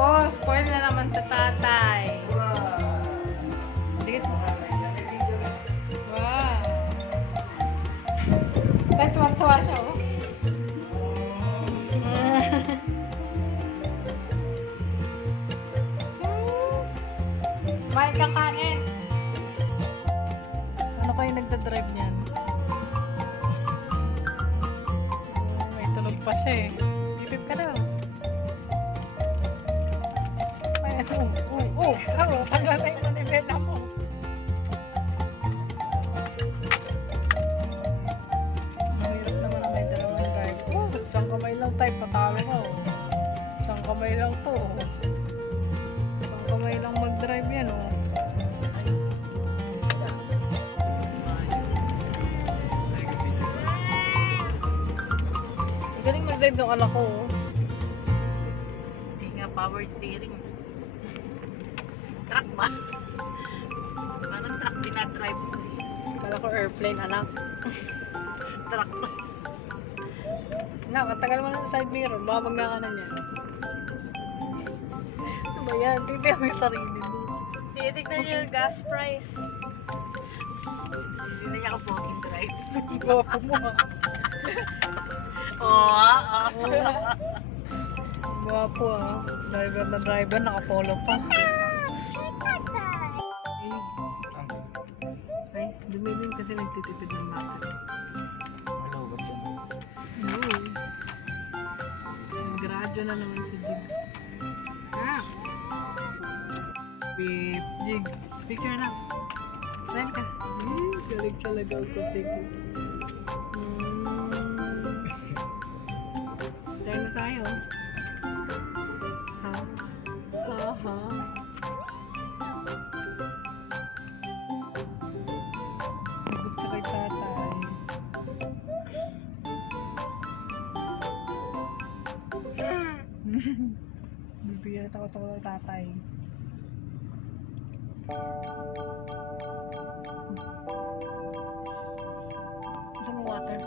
Oh, spoil na naman sa tatay. Sige. Wow. Tay, tuwa-tuwa siya, oh. May kakain. Ano kayo nagdadrive niyan? May tunog pa siya eh. Bipip ka daw. Ay, tagal na yung manibela mo. Mahirap naman may dalawang drive. Isang kamay lang tayo, patalo ka. Isang kamay lang to. Isang kamay lang mag-drive yan, oh. Galing mag-drive ng anak ko, oh. Hindi nga power steering. Truck ba? Parang truck dinadrive ko. Kala ko airplane, anak. Truck ba? Anak, katagal mo na sa side mirror. Baka magkakanan yan. Ano ba yan? Tignan mo yung sarili mo. Titignan niyo yung gas price. Hindi na niya ako walking drive. Gwapo mo, ha? Oo. Gwapo, ha? Driver na driver, nakapolo pa. Ay, dumilin kasi nagtitipid ng battery. Gradyo na naman si Jigs. Ah! Beep, Jigs. Picture na. Saan ka? Galing talaga ako picture. Tayo na tayo. Ha? Ha? Sagot ka kay tatay. Bibigyan na takot ako ng tatay. Gusto mo water?